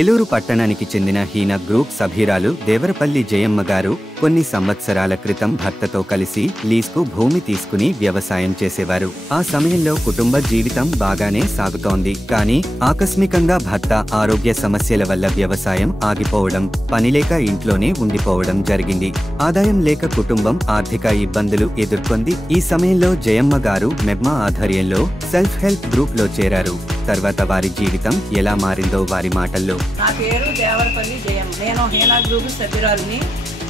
ఏలూరు పట్టణానికి చెందిన హీన గ్రూప్ సభ్యురాలు దేవరపల్లి జయమ్మ గారు కొన్ని సంవత్సరాల క్రితం భర్తతో కలిసి లీజ్కు భూమి తీసుకుని వ్యవసాయం చేసేవారు. ఆ సమయంలో కుటుంబ జీవితం బాగానే సాగుతోంది. కానీ ఆకస్మికంగా భర్త ఆరోగ్య సమస్యల వల్ల వ్యవసాయం ఆగిపోవడం, పనిలేక ఇంట్లోనే ఉండిపోవడం జరిగింది. ఆదాయం లేక కుటుంబం ఆర్థిక ఇబ్బందులు ఎదుర్కొంది. ఈ సమయంలో జయమ్మ గారు మెప్మా ఆధ్వర్యంలో సెల్ఫ్ హెల్ప్ గ్రూప్ లో చేరారు. తర్వాత వారి జీవితం ఎలా మారిందో వారి మాటల్లో. నా పేరు దేవరపల్లి జయమ్మ. నేను హీనా గ్రూప్ సభ్యురాలిని.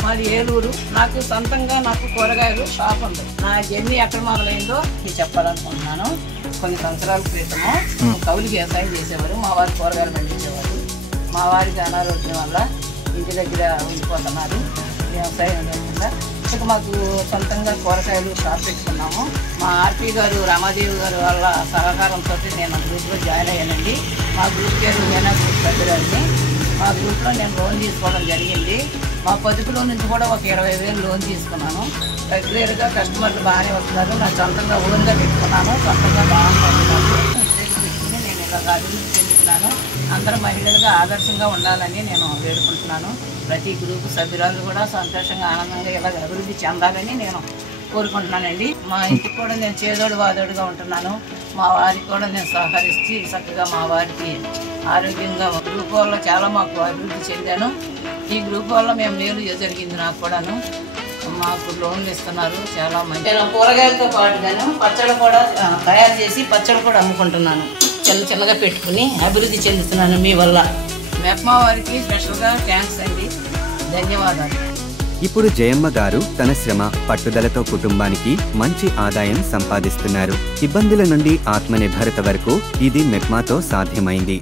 మాది ఏలూరు. నాకు సొంతంగా కూరగాయలు షాప్ ఉంది. నా జర్నీ ఎక్కడ మొదలైందో నేను చెప్పాలనుకుంటున్నాను. కొన్ని సంవత్సరాల క్రితము కౌలుకి వ్యవసాయం చేసేవారు. మా వారు కూరగాయలు పండించేవారు. మా వారికి అనారోగ్యం వల్ల ఇంటి దగ్గర ఉండిపోతున్నారు. వ్యవసాయం లేకుండా ఇక మాకు సొంతంగా కూరగాయలు షాప్ పెట్టుకున్నాము. మా ఆర్పీ గారు రామాదేవి గారు వాళ్ళ సహకారంతో నేను గ్రూప్లో జాయిన్ అయ్యానండి. మా గ్రూప్ పేరు హీనా గ్రూప్ సభ్యురాలిని. మా గ్రూప్లో నేను లోన్ తీసుకోవడం జరిగింది. మా పొదుపులో నుంచి కూడా ఒక 20,000 లోన్ తీసుకున్నాను. రెగ్యులర్గా కస్టమర్లు బాగానే వస్తున్నారు. నాకు సొంతంగా ఓన్గా పెట్టుకున్నాను. సొంతంగా బాగుంటున్నాను. పెట్టుకుని నేను ఇలా అభివృద్ధి చెందుతున్నాను. అందరూ మహిళలుగా ఆదర్శంగా ఉండాలని నేను వేడుకుంటున్నాను. ప్రతి గ్రూపు సభ్యురాలు కూడా సంతోషంగా ఆనందంగా ఇలా అభివృద్ధి చెందాలని నేను కోరుకుంటున్నానండి. మా ఇంటికి కూడా నేను చేదోడు వాదోడుగా ఉంటున్నాను. మా వారికి కూడా నేను సహకరించి చక్కగా మా వారికి ఆరోగ్యంగా గ్రూప్ వల్ల చాలా మాకు అభివృద్ధి చెందాను. ఈ గ్రూప్ వల్ల మేము మేలు జరిగింది. నాకు కూడాను మాకు లోన్లు ఇస్తున్నారు. చాలా మంచి. నేను కూరగాయలతో పాటుగాను పచ్చళ్ళు కూడా తయారు చేసి పచ్చళ్ళు కూడా అమ్ముకుంటున్నాను. చిన్నగా పెట్టుకుని అభివృద్ధి చెందుతున్నాను మీ వల్ల. మెప్మా వారికి స్పెషల్గా థ్యాంక్స్ అండి. ధన్యవాదాలు. ఇప్పుడు జయమ్మ గారు తన శ్రమ, పట్టుదలతో కుటుంబానికి మంచి ఆదాయం సంపాదిస్తున్నారు. ఇబ్బందుల నుండి ఆత్మనిర్భరత వరకు ఇది మెప్మాతో సాధ్యమైంది.